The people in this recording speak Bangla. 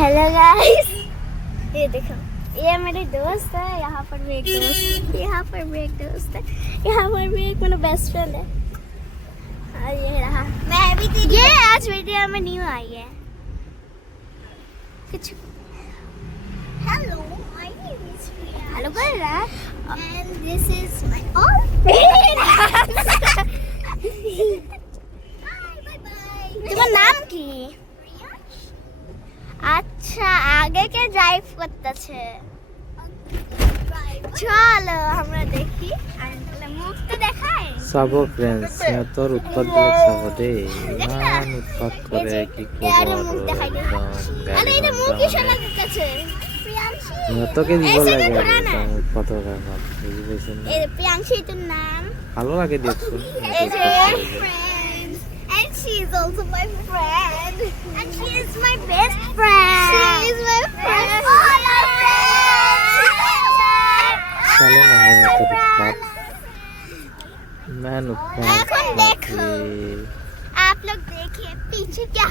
हेलो गाइस, ये देखो, ये मेरे दोस्त है। यहाँ पर भी एक दोस्त, यहाँ पर भी एक दोस्त है, यहाँ पर भी एक मेरा बेस्ट फ्रेंड है। और ये रहा, मैं भी तेरी ये आज वीडियो में न्यू आई है कुछ। Hello, my name is Priya. Hello कर रहा and this is my all bye bye. तुम्हारा नाम কি? আচ্ছা, আগে কে ড্রাইভ করতেছে? চলো আমরা দেখি। মুখ তো দেখায়। সব ফ্রেন্ডস তোর উৎপাত দেখ সাবদে ইমান উৎপাত করে কি আরে মুখ দেখাই দে। আরে এটা মুখ কি শোনা যাচ্ছে? প্রিয়াংশী তোকে দিব লাগে উৎপাত করে বুঝিস না? এই প্রিয়াংশী তোর নাম ভালো লাগে দেখছো। এই যে and she is also my friend and she is my best friend. She is my friend. All our friends. चलो ना है तो उत्पात मैं उत्पात এখন দেখো, आप लोग देखिए पीछे क्या